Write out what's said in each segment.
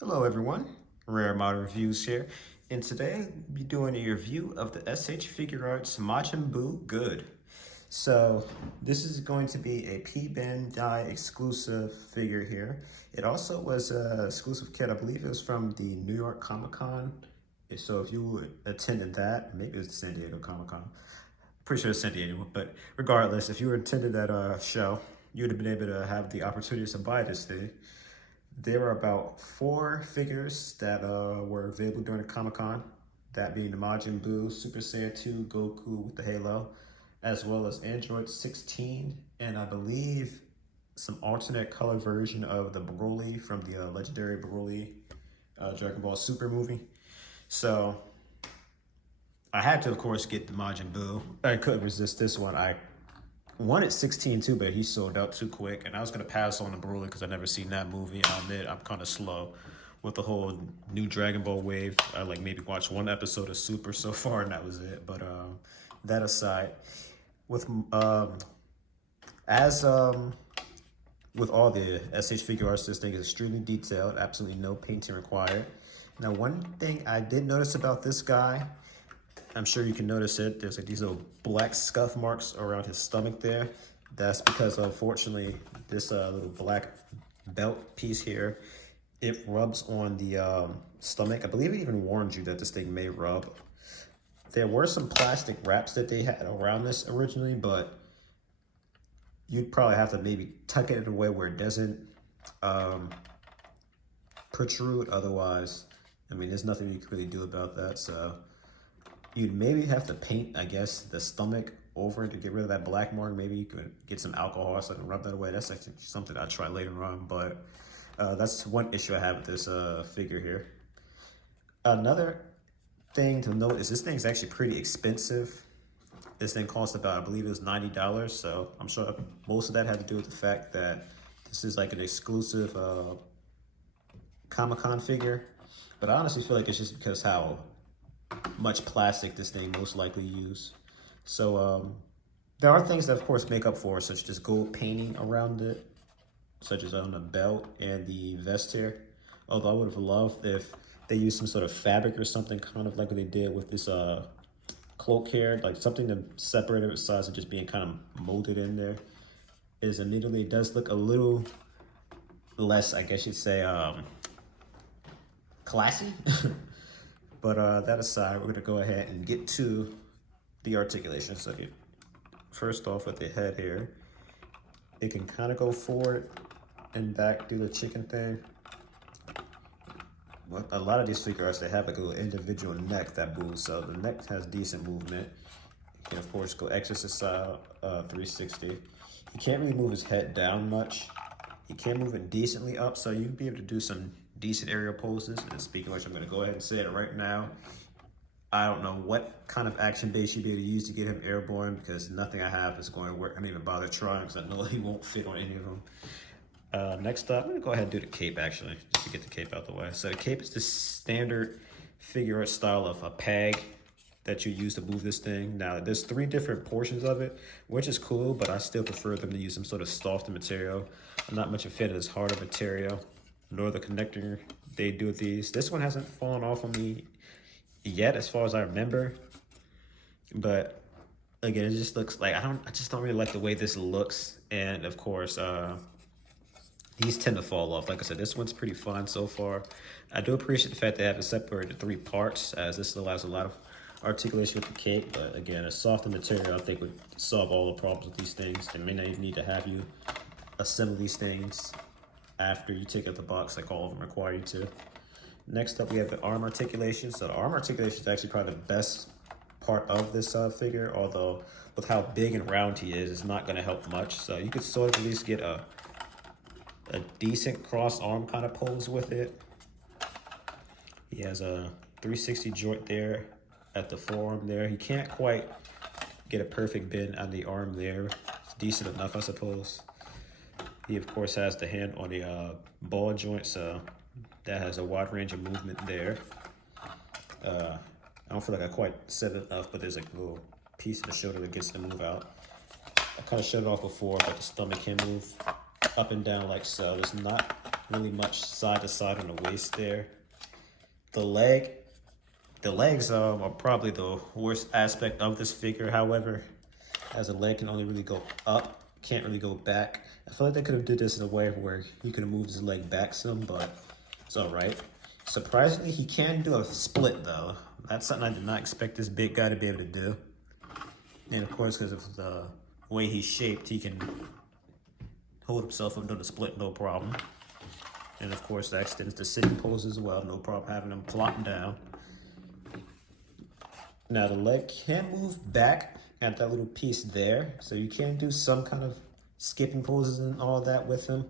Hello everyone, Rare Modern Reviews here, and today I'll be doing a review of the SH Figuarts Majin Buu Good. So this is going to be a P-Bandai exclusive figure here. It also was an exclusive kit, I believe it was from the New York Comic Con. So if you attended that, maybe it was the San Diego Comic Con. Pretty sure it's San Diego, but regardless, if you attended that show, you would have been able to have the opportunity to buy this thing. There were about 4 figures that were available during the Comic-Con, that being the Majin Buu, Super Saiyan 2, Goku with the halo, as well as Android 16, and I believe some alternate color version of the Broly from the legendary Broly Dragon Ball Super movie. So I had to, of course, get the Majin Buu. I couldn't resist this one. I wanted 16 too, but he sold out too quick, and I was gonna pass on the Broly because I never seen that movie. I admit I'm kind of slow with the whole new Dragon Ball wave. I like maybe watched 1 episode of Super so far, and that was it. But that aside, with as with all the SH Figuarts, this thing is extremely detailed. Absolutely no painting required. Now, one thing I did notice about this guy, I'm sure you can notice it. There's like these little black scuff marks around his stomach there. That's because, unfortunately, this little black belt piece here, it rubs on the stomach. I believe it even warned you that this thing may rub. There were some plastic wraps that they had around this originally, but you'd probably have to maybe tuck it in a way where it doesn't protrude. Otherwise, I mean, there's nothing you can really do about that. So you'd maybe have to paint, I guess, the stomach over to get rid of that black mark. Maybe you could get some alcohol or something, rub that away. That's actually something I'll try later on, but that's one issue I have with this figure here. Another thing to note is this thing's actually pretty expensive. This thing cost about, I believe it was $90, so I'm sure most of that had to do with the fact that this is like an exclusive Comic-Con figure. But I honestly feel like it's just because how much plastic this thing most likely used. So there are things that of course make up for it, such as gold painting around it, such as on the belt and the vest here. Although I would have loved if they used some sort of fabric or something, kind of like what they did with this cloak here, like something to separate it besides it just being kind of molded in there. Admittedly, it does look a little less, I guess you'd say, classy. But that aside, we're gonna go ahead and get to the articulation. So first off with the head here, it can kind of go forward and back, do the chicken thing. But a lot of these figures, they have like a little individual neck that moves, so the neck has decent movement. You can of course go exorcist style 360. He can't really move his head down much. He can move it decently up, so you'd be able to do some decent aerial poses. And speaking of which, I'm going to go ahead and say it right now. I don't know what kind of action base you'd be able to use to get him airborne, because nothing I have is going to work. I don't even bother trying because I know he won't fit on any of them. Next up, I'm going to go ahead and do the cape actually, just to get the cape out the way. So the cape is the standard figure art style of a peg that you use to move this thing. Now, there's 3 different portions of it, which is cool, but I still prefer them to use some sort of softer material. I'm not much a fan of this harder material, nor the connector they do with these. This one hasn't fallen off on me yet, as far as I remember. But again, it just looks like I just don't really like the way this looks. And of course, these tend to fall off. Like I said, this one's pretty fun so far. I do appreciate the fact they have it separated into 3 parts, as this allows a lot of articulation with the cape. But again, a softer material I think would solve all the problems with these things. They may not even need to have you assemble these things after you take out the box, like all of them require you to. Next up, we have the arm articulation. So the arm articulation is actually probably the best part of this figure, although with how big and round he is, it's not going to help much. So you could sort of at least get a decent cross arm kind of pose with it. He has a 360 joint there at the forearm there. He can't quite get a perfect bend on the arm there. It's decent enough, I suppose. He of course has the hand on the ball joint, so that has a wide range of movement there. I don't feel like I quite said it enough, but there's a little piece of the shoulder that gets to move out. I kind of showed it off before, but the stomach can move up and down like so. There's not really much side to side on the waist there. The legs are probably the worst aspect of this figure. However, as a leg can only really go up, can't really go back. I feel like they could have did this in a way where he could have moved his leg back some, but it's all right. Surprisingly, he can do a split though. That's something I did not expect this big guy to be able to do. And of course, because of the way he's shaped, he can hold himself up doing the split, no problem. And of course, that extends to sitting pose as well, no problem having him plop down. Now the leg can move back at that little piece there, so you can do some kind of skipping poses and all that with him,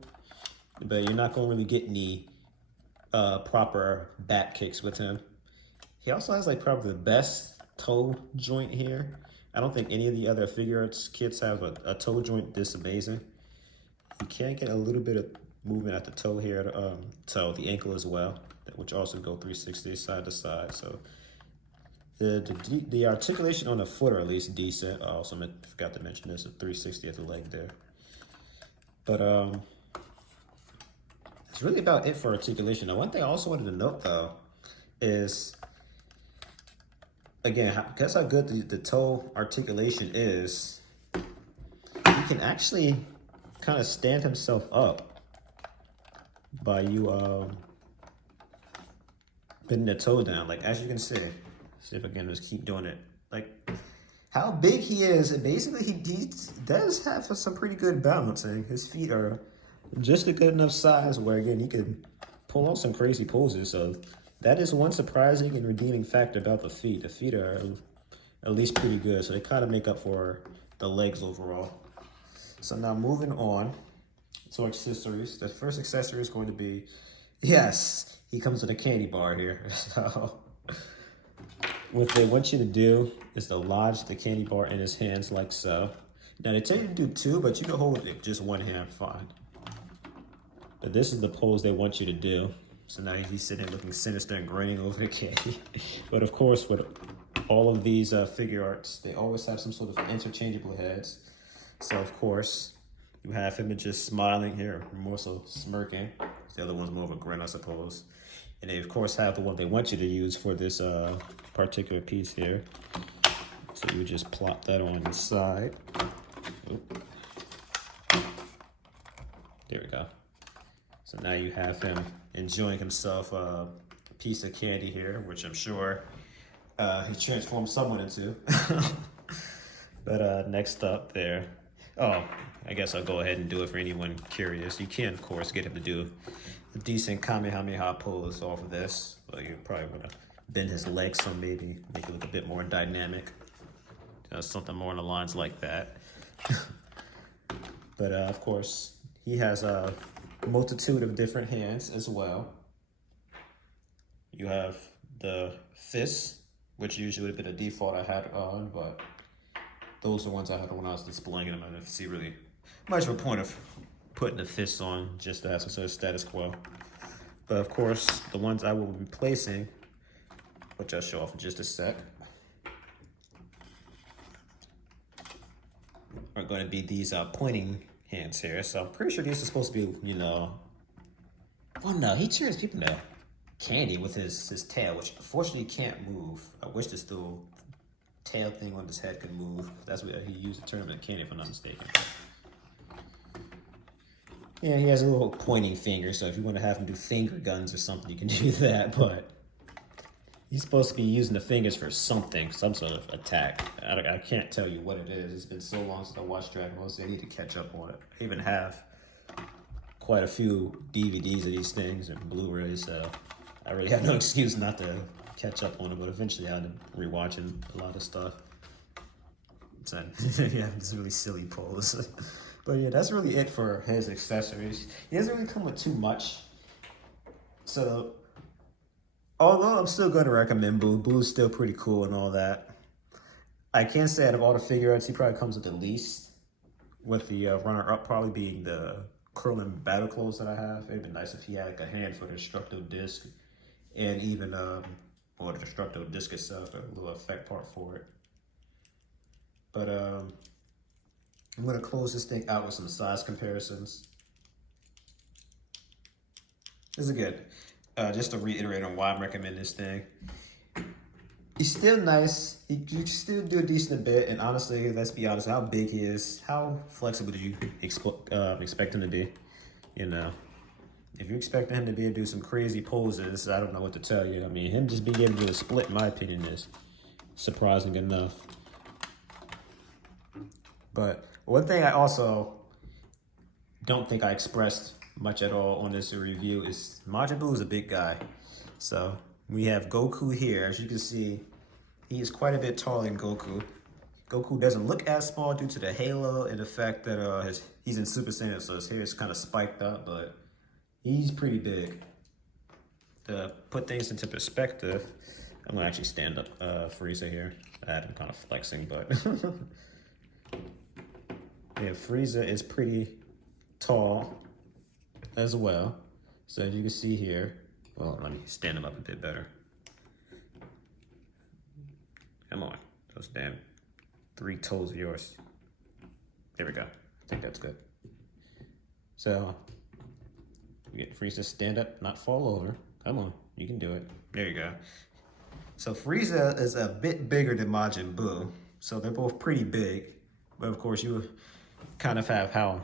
but you're not going to really get any proper back kicks with him. He also has like probably the best toe joint here. I don't think any of the other Figuarts kits have a toe joint this amazing. You can get a little bit of movement at the toe here, the ankle as well, which also go 360 side to side. So the articulation on the foot are at least decent. I also forgot to mention this, a 360 at the leg there. But it's really about it for articulation. Now, one thing I also wanted to note though is, again, because how good the toe articulation is, he can actually kind of stand himself up by you bending the toe down. Like, as you can see if I can just keep doing it. Like, how big he is, and basically he does have some pretty good balancing. His feet are just a good enough size where, again, he can pull off some crazy poses. So that is one surprising and redeeming factor about the feet. The feet are at least pretty good, so they kind of make up for the legs overall. So now moving on to accessories. The first accessory is going to be, yes, he comes with a candy bar here. So what they want you to do is to lodge the candy bar in his hands like so. Now they tell you to do two, but you can hold it just one hand fine. But this is the pose they want you to do. So now he's sitting there looking sinister and grinning over the candy. But of course, with all of these Figuarts, they always have some sort of interchangeable heads. So of course, you have him just smiling here, more so smirking. The other one's more of a grin, I suppose. And they of course have the one they want you to use for this particular piece here. So you just plop that on the side. Oop. There we go. So now you have him enjoying himself a piece of candy here, which I'm sure he transformed someone into. But next up there, oh, I guess I'll go ahead and do it for anyone curious. You can, of course, get him to do a decent Kamehameha pose off of this. But you're probably going to bend his legs some, maybe make it look a bit more dynamic. Something more on the lines like that. But of course, he has a multitude of different hands as well. You have the fists, which usually would have been a default I had on, but those are ones I had when I was displaying them. I didn't see really much of a point of putting the fists on just to have some sort of status quo. But of course, the ones I will be replacing, which I'll show off in just a sec, are going to be these pointing hands here. So I'm pretty sure these are supposed to be, you know, well, no, he turns people into candy with his tail, which unfortunately can't move. I wish this little tail thing on his head could move. That's what he used to turn him into candy, if I'm not mistaken. Yeah, he has a little pointing finger, so if you want to have him do finger guns or something, you can do that, but he's supposed to be using the fingers for something, some sort of attack. I can't tell you what it is. It's been so long since I watched Dragon Ball Z. I need to catch up on it. I even have quite a few DVDs of these things and Blu-rays, so I really have no excuse not to catch up on it, but eventually I'll end up rewatching a lot of stuff. So, yeah, this really silly pose. But yeah, that's really it for his accessories. He doesn't really come with too much. So, although I'm still going to recommend Blue. Blue's still pretty cool and all that. I can say out of all the Figuarts, he probably comes with the least. With the runner-up probably being the curling battle clothes that I have. It'd be nice if he had like a hand for the destructo disc. And even, the destructo disc itself, a little effect part for it. But, I'm going to close this thing out with some size comparisons. This is good. Just to reiterate on why I'm recommending this thing. He's still nice. You can still do a decent bit. And honestly, let's be honest, how big he is, how flexible do you expect him to be? You know, if you expect him to be able to do some crazy poses, I don't know what to tell you. I mean, him just being able to do a split, in my opinion, is surprising enough. But one thing I also don't think I expressed much at all on this review is Majin Buu is a big guy. So we have Goku here. As you can see, he is quite a bit taller than Goku. Goku doesn't look as small due to the halo and the fact that he's in Super Saiyan, so his hair is kind of spiked up, but he's pretty big. To put things into perspective, I'm gonna actually stand up Frieza here. I have him kind of flexing, but yeah, Frieza is pretty tall as well. So as you can see here, well, let me stand him up a bit better. Come on, those damn 3 toes of yours. There we go. I think that's good. So, you get Frieza stand up, not fall over. Come on, you can do it. There you go. So Frieza is a bit bigger than Majin Buu. So they're both pretty big. But of course, you kind of have how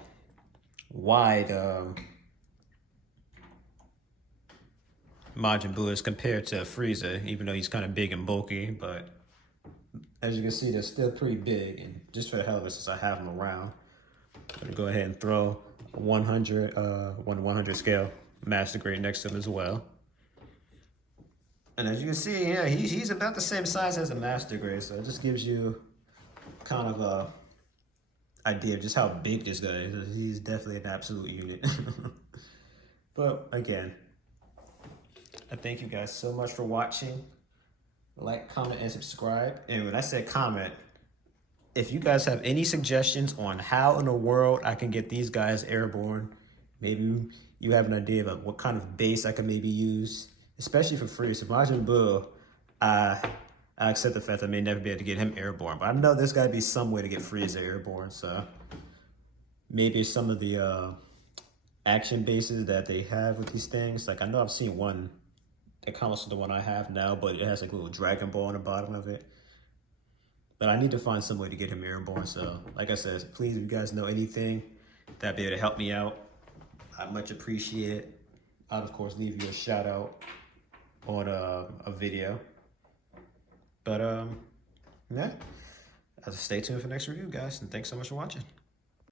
wide Majin Buu is compared to Frieza, even though he's kind of big and bulky. But as you can see, they're still pretty big. And just for the hell of it, since I have them around, I'm going to go ahead and throw a 100 scale Master Grade next to him as well. And as you can see, yeah, he's about the same size as a Master Grade. So it just gives you kind of a idea of just how big this guy is. He's definitely an absolute unit. But again, I thank you guys so much for watching. Like, comment, and subscribe. And when I said comment, if you guys have any suggestions on how in the world I can get these guys airborne, maybe you have an idea of what kind of base I can maybe use, especially for Frieza. Majin Buu, I accept the fact I may never be able to get him airborne, but I know there's got to be some way to get Frieza airborne. So maybe some of the action bases that they have with these things. Like, I know I've seen one that kind of looks like the one I have now, but it has like a little Dragon Ball on the bottom of it. But I need to find some way to get him airborne. So, like I said, please, if you guys know anything that'd be able to help me out, I'd much appreciate it. I'd, of course, leave you a shout out on a video. But, yeah. Stay tuned for the next review, guys. And thanks so much for watching.